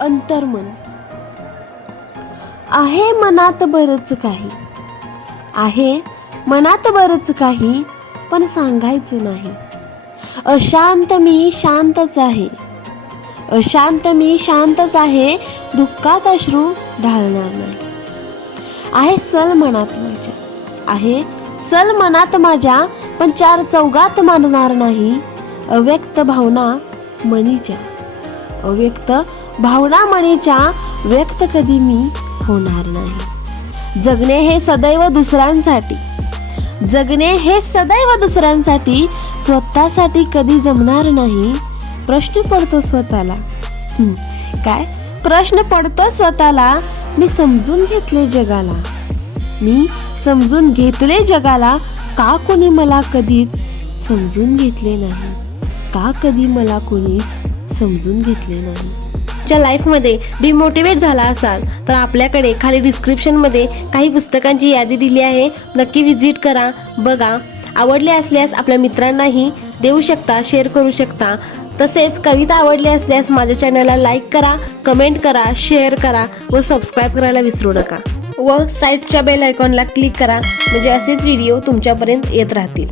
अंतर्मन. आहे मनात बरंच काही, आहे मनात बरंच काही, पण सांगायचं नाही. अशांत मी शांतच आहे, अशांत मी शांतच आहे, दुःखात अश्रू ढाळणार नाही. आहे सल मनात माझ्या, आहे सल मनात माझ्या, पण चार चौघात मानणार नाही. अव्यक्त भावना मनीच्या, अव्यक्त भावना मनीच्या, व्यक्त कधी मी होणार नाही. जगणे हे सदैव दुसऱ्यांसाठी, जगणे हे सदैव दुसऱ्यांसाठी, स्वतःसाठी कधी जमणार नाही. प्रश्न पडतो स्वतःला, काय प्रश्न पडतो स्वतःला. मी समजून घेतले जगाला, मी समजून घेतले जगाला. का कोणी मला कधीच समजून घेतले नाही, का कधी मला कोणीच समजून घेतले नाही. च्या लाईफमध्ये डिमोटिवेट झाला असाल तर आपल्याकडे खाली डिस्क्रिप्शनमध्ये काही पुस्तकांची यादी दिली आहे, नक्की विजिट करा, बघा. आवडले असल्यास आपल्या मित्रांनाही देऊ शकता, शेअर करू शकता. तसेच कविता आवडली असल्यास माझ्या चॅनलला लाईक करा, कमेंट करा, शेअर करा व सबस्क्राईब करायला विसरू नका. व साईडच्या बेल आयकॉनला क्लिक करा, म्हणजे असेच व्हिडिओ तुमच्यापर्यंत येत राहतील.